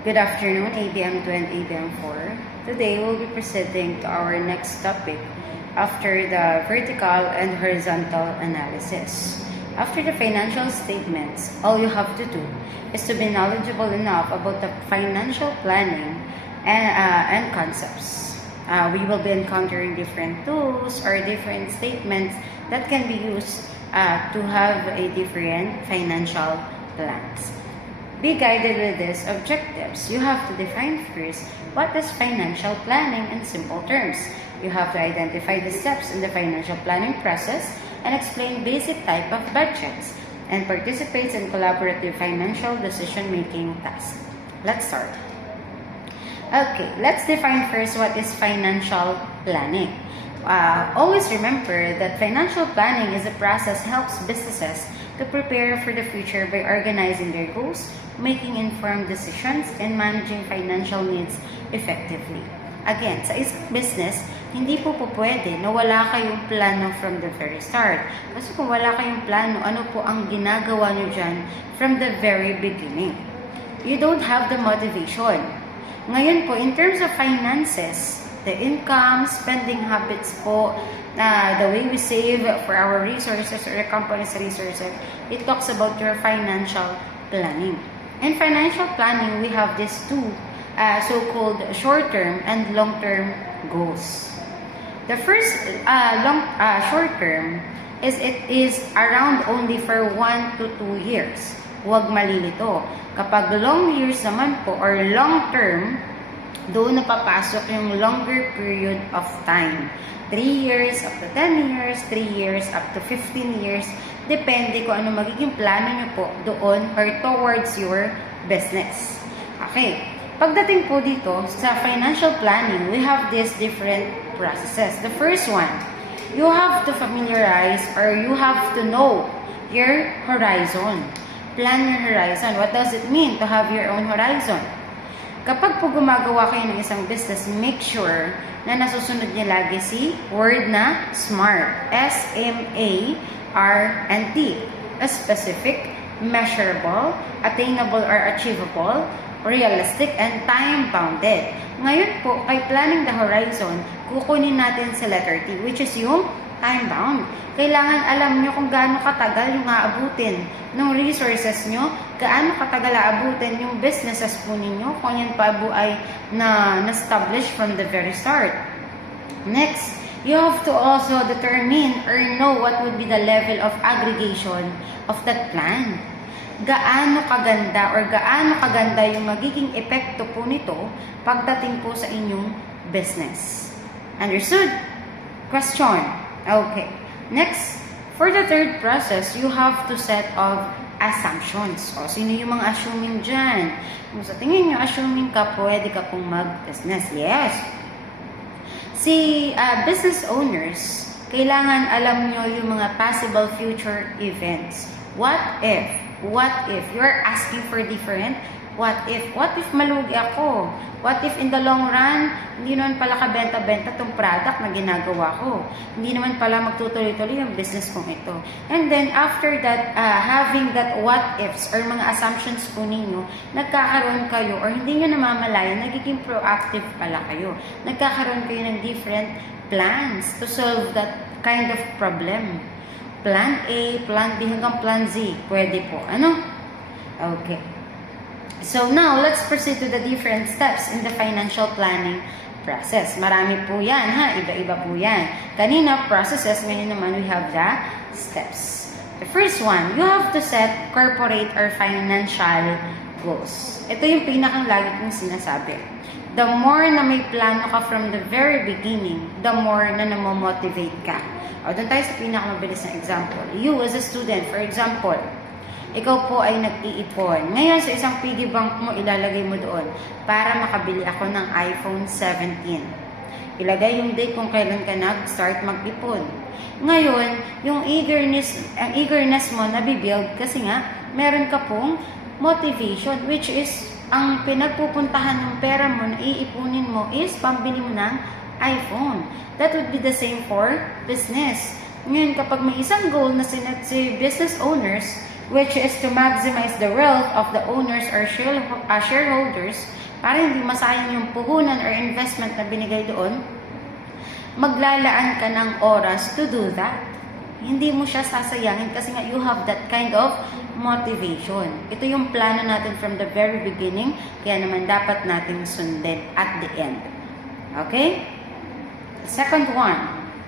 Good afternoon, ABM2 and ABM4. Today, we'll be proceeding to our next topic after the vertical and horizontal analysis. After the financial statements, all you have to do is to be knowledgeable enough about the financial planning and concepts. We will be encountering different tools or different statements that can be used to have a different financial plans. Be guided with these objectives. You have to define first what is financial planning in simple terms. You have to identify the steps in the financial planning process and explain basic type of budgets and participates in collaborative financial decision-making tasks. Let's start. Okay, let's define first what is financial planning. Always remember that financial planning is a process that helps businesses to prepare for the future by organizing their goals, making informed decisions, and managing financial needs effectively. Again, sa isang business, hindi po pwede na wala kayong plano from the very start. Kasi kung wala kayong plano, ano po ang ginagawa nyo dyan from the very beginning? You don't have the motivation. Ngayon po, in terms of finances, the income, spending habits po, the way we save for our resources or the company's resources, it talks about your financial planning. In financial planning, we have these two so-called short-term and long-term goals. The first short-term is it is around only for 1 to 2 years. Huwag malilito. Kapag long years naman po or long-term, doon na papasok yung longer period of time. 3 years up to 10 years, 3 years up to 15 years. Depende kung ano magiging plano nyo po doon or towards your business. Okay. Pagdating po dito sa financial planning, we have these different processes. The first one, you have to familiarize or you have to know your horizon. Plan your horizon. What does it mean to have your own horizon? Kapag po gumagawa kayo ng isang business, make sure na nasusunod niya lagi si word na SMART. S-M-A-R-T. Specific, measurable, attainable or achievable, realistic, and time-bounded. Ngayon po, kay planning the horizon, kukunin natin sa letter T, which is yung time-bound. Kailangan alam nyo kung gaano katagal yung aabutin ng resources nyo, gaano katagal aabutin yung businesses po ninyo, kung yan pa po ay na-establish from the very start. Next, you have to also determine or know what would be the level of aggregation of that plan. Gaano kaganda or gaano kaganda yung magiging epekto po nito pagdating po sa inyong business. Understood? Question. Okay. Next, for the third process, you have to set of assumptions. O, sino yung mga assuming dyan? Kung sa tingin nyo, assuming ka, pwede ka pong mag-business. Yes. Business owners, kailangan alam nyo yung mga possible future events. What if you're asking for different, what if malugi ako? What if in the long run, hindi naman pala kabenta-benta itong product na ginagawa ko? Hindi naman pala magtutuloy-tuloy yung business kong ito. And then after that, having that what ifs or mga assumptions po ninyo, nagkakaroon kayo or hindi nyo namamalayan, nagiging proactive pala kayo. Nagkakaroon kayo ng different plans to solve that kind of problem. Plan A, Plan B, hanggang Plan Z. Pwede po. Ano? Okay. So now, let's proceed to the different steps in the financial planning process. Marami po yan, ha? Iba-iba po yan. Kanina, processes. Ngayon naman, we have the steps. The first one, you have to set corporate or financial goals. Ito yung pinakang lagi kong sinasabi. The more na may plano ka from the very beginning, the more na namomotivate ka. O, doon tayo sa pinakamabilis na example. You as a student, for example, ikaw po ay nag-iipon. Ngayon, sa isang piggy bank mo, ilalagay mo doon para makabili ako ng iPhone 17. Ilagay yung date kung kailan ka nag-start mag-ipon. Ngayon, yung eagerness mo nabibuild kasi nga, meron ka pong motivation, which is, ang pinagpupuntahan ng pera mo na iipunin mo is pambili mo ng iPhone. That would be the same for business. Ngayon, kapag may isang goal na sinet si business owners, which is to maximize the wealth of the owners or shareholders para hindi masayang yung puhunan or investment na binigay doon, maglalaan ka ng oras to do that. Hindi mo siya sasayangin kasi nga you have that kind of motivation. Ito yung plano natin from the very beginning, kaya naman dapat natin sundin at the end. Okay? Second one,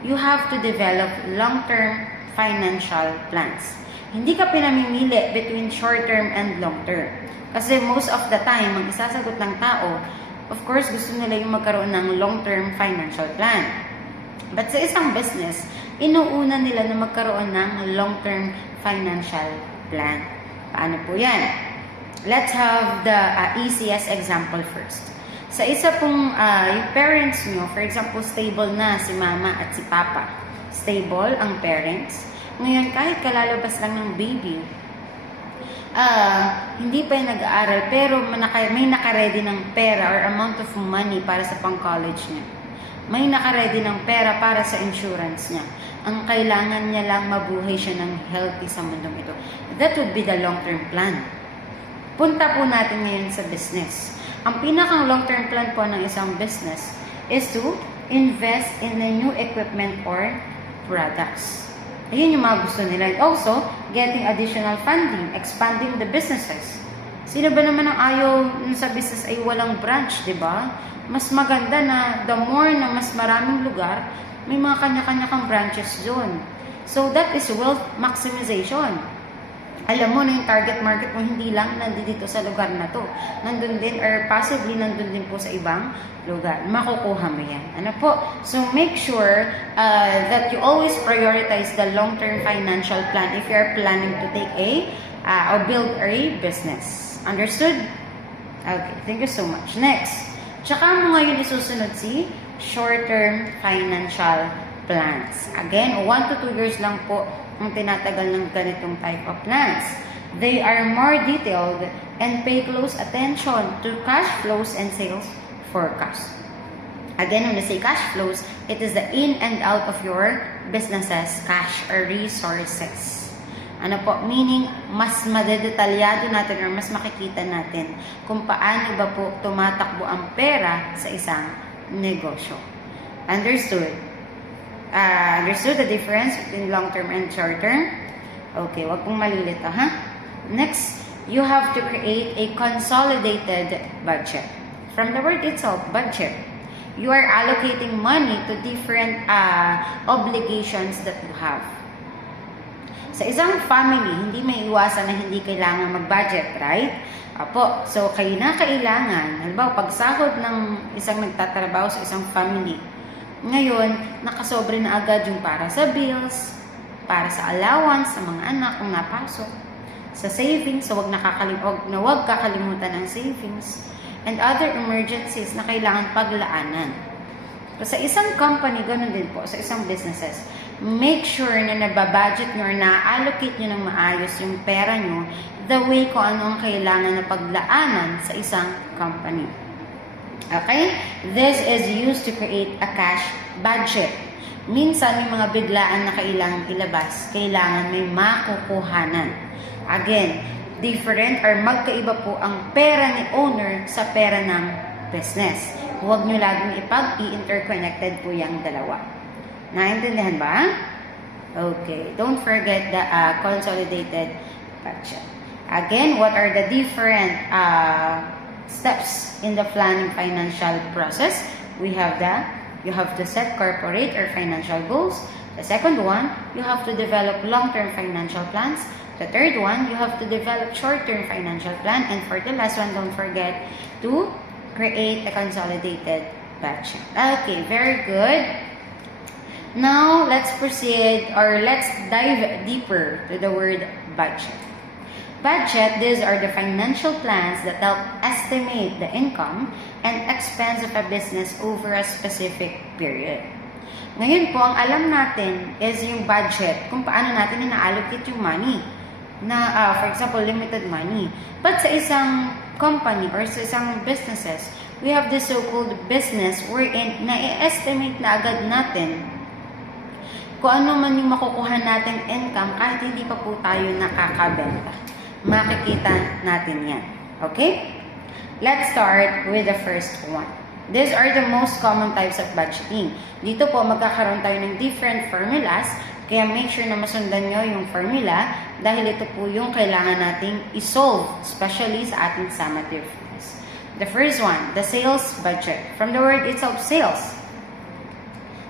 you have to develop long-term financial plans. Hindi ka pinamimili between short-term and long-term. Kasi most of the time, ang isasagot ng tao, of course, gusto nila yung magkaroon ng long-term financial plan. But sa isang business, inuuna nila na magkaroon ng long-term financial plan. Paano po yan? Let's have the easiest example first. Sa isa pong yung parents nyo, for example, stable na si mama at si papa. Stable ang parents. Ngayon, kahit kalalabas lang ng baby, hindi pa yung nag-aaral, pero may nakaready ng pera or amount of money para sa pang-college niya. May nakaready ng pera para sa insurance niya. Ang kailangan niya lang mabuhay siya ng healthy sa mundong ito. That would be the long-term plan. Punta po natin ngayon sa business. Ang pinakang long-term plan po ng isang business is to invest in a new equipment or products. Ayun yung mga gusto nila. And also, getting additional funding, expanding the businesses. Sino ba naman ang ayaw sa business ay walang branch, di ba? Mas maganda na the more na mas maraming lugar, may mga kanya-kanya kang branches doon. So, that is wealth maximization. Alam mo na yung target market mo, hindi lang nandito sa lugar na to. Nandun din, or possibly nandun din po sa ibang lugar. Makukuha mo yan. Ano po? So, make sure that you always prioritize the long-term financial plan if you're planning to take or build a business. Understood? Okay, thank you so much. Next, tsaka mo ngayon isusunod si short-term financial plans. Again, 1 to 2 years lang po ang tinatagal ng ganitong type of plans. They are more detailed and pay close attention to cash flows and sales forecast. Again, when we say cash flows, it is the in and out of your business's cash or resources. Ano po? Meaning, mas madedetalyado natin or mas makikita natin kung paano ba po tumatakbo ang pera sa isang negosyo. Understood? Understood the difference between long-term and short-term? Okay, wag pong malilito, ha? Next, you have to create a consolidated budget. From the word itself, budget. You are allocating money to different obligations that you have. Sa isang family, hindi may iwasan na hindi kailangan mag-budget, right? Apo, so kayo na kailangan, halimbawa, pagsahod ng isang nagtatrabaho sa isang family, ngayon, nakasobre na agad yung para sa bills, para sa allowance sa mga anak kung napasok, sa savings, so huwag kakalimutan ang savings, and other emergencies na kailangan paglaanan. So, sa isang company, ganun din po, sa isang businesses, make sure na nababudget nyo or na-allocate nyo ng maayos yung pera nyo the way kung ano ang kailangan na paglaanan sa isang company. Okay? This is used to create a cash budget. Minsan, may mga biglaan na kailangan ilabas. Kailangan may makukuhanan. Again, different or magkaiba po ang pera ni owner sa pera ng business. Huwag nyo laging i-interconnected po yung dalawa. Naintindihan ba? Okay. Don't forget the consolidated budget. Again, what are the different steps in the planning financial process? You have to set corporate or financial goals. The second one, you have to develop long-term financial plans. The third one, you have to develop short-term financial plan. And for the last one, don't forget to create a consolidated budget. Okay, very good. Now, let's proceed or let's dive deeper to the word budget. Budget, these are the financial plans that help estimate the income and expense of a business over a specific period. Ngayon po, ang alam natin is yung budget, kung paano natin na-allocate yung money. For example, limited money. But sa isang company or sa isang businesses, we have the so-called business wherein na-estimate na agad natin kung ano man yung makukuha nating income kahit hindi pa po tayo nakakabenta. Makikita natin yan. Okay? Let's start with the first one. These are the most common types of budgeting. Dito po magkakaroon tayo ng different formulas, kaya make sure na masundan nyo yung formula dahil ito po yung kailangan nating isolve, especially sa ating summative fees. The first one, the sales budget. From the word itself, sales.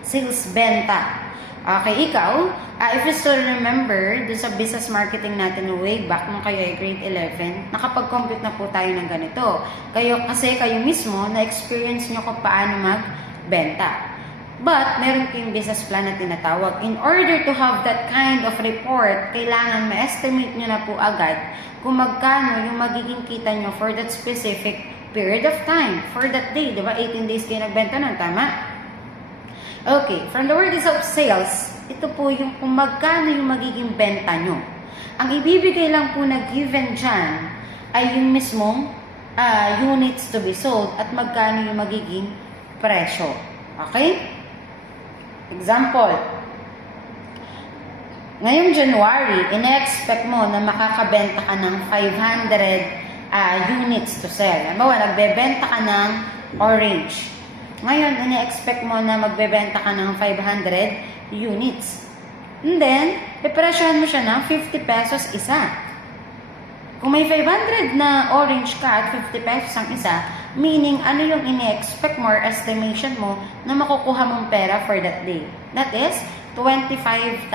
Sales, benta. Okay, ikaw, if you still remember, doon sa business marketing natin way back nung kayo ay grade 11, nakapag-compute na po tayo ng ganito. Kasi kayo mismo, na-experience nyo kung paano magbenta. But, meron kayong business plan na tinatawag. In order to have that kind of report, kailangan ma-estimate nyo na po agad kung magkano yung magiging kita nyo for that specific period of time, for that day. Diba? 18 days kayo nagbenta nun, tama? Okay, from the word itself, sales, ito po yung kung magkano yung magiging benta nyo. Ang ibibigay lang po na given dyan ay yung mismong units to be sold at magkano yung magiging presyo. Okay? Example, ngayong January, ine-expect mo na makakabenta ka ng 500 units to sell. Halimbawa, nagbebenta ka ng orange. Ngayon, ine-expect mo na magbebenta ka ng 500 units. And then, pipresyohan mo siya ng 50 pesos isa. Kung may 500 na orange ka at 50 pesos ang isa, meaning ano yung ine-expect mo or estimation mo na makukuha mong pera for that day. That is 25,000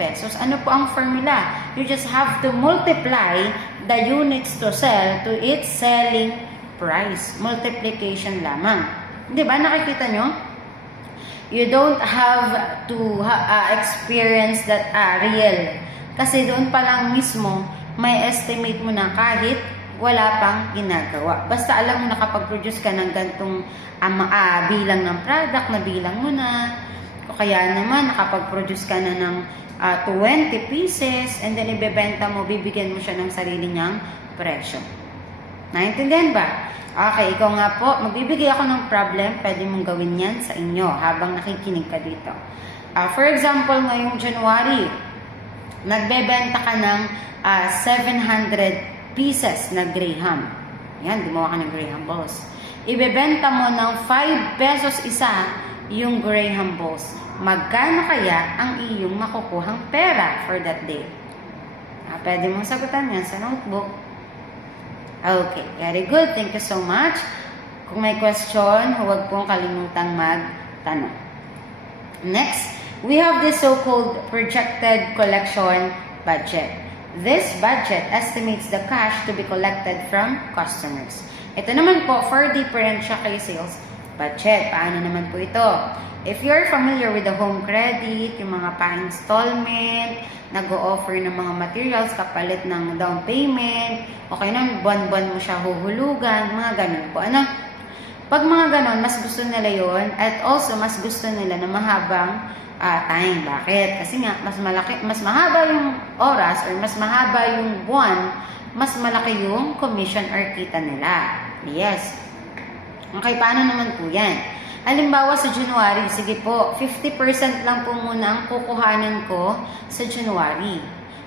pesos. Ano po ang formula? You just have to multiply the units to sell to its selling price. Multiplication lamang. Di ba? Nakikita nyo? You don't have to experience that real. Kasi doon pa lang mismo, may estimate mo na kahit wala pang ginagawa. Basta alam mo nakapag-produce ka ng gantong bilang ng product, na bilang mo na. O kaya naman, nakapag-produce ka na ng 20 pieces, and then ibebenta mo, bibigyan mo siya ng sarili niyang presyo. Naintindihan ba? Okay, ikaw nga po, magbibigay ako ng problem, pwede mong gawin yan sa inyo habang nakikinig ka dito. For example, ngayong January, nagbebenta ka ng 700 pieces na Graham. Yan, gumawa ka ng Graham balls. Ibebenta mo ng 5 pesos isa yung Graham balls. Magkano kaya ang iyong makukuhang pera for that day? Pwede mong sagutan yan sa notebook. Okay, very good. Thank you so much. Kung may question, huwag pong kalimutang magtanong. Next, we have the so-called projected collection budget. This budget estimates the cash to be collected from customers. Ito naman po, for different siya kay sales budget. Paano naman po ito? If you're familiar with the home credit, yung mga pa-installment, nag-o-offer ng mga materials kapalit ng down payment, okay na, buwan-buwan mo siya huhulugan, mga ganun po. Ano? Pag mga ganun, mas gusto nila yon, at also mas gusto nila na mahabang time. Bakit? Kasi nga, mas mahaba yung oras or mas mahaba yung buwan, mas malaki yung commission or kita nila. Yes. Okay, paano naman po yan? Halimbawa sa January, sige po, 50% lang po muna ang kukuhanan ko sa January.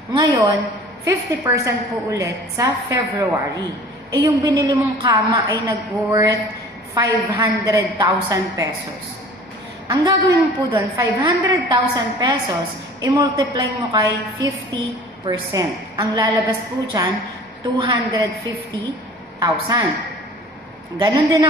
Ngayon, 50% po ulit sa February. Yung binili mong kama ay nag-worth 500,000 pesos. Ang gagawin mo po doon, 500,000 pesos, i-multiply mo kay 50%. Ang lalabas po dyan, 250,000. Ganon din naman.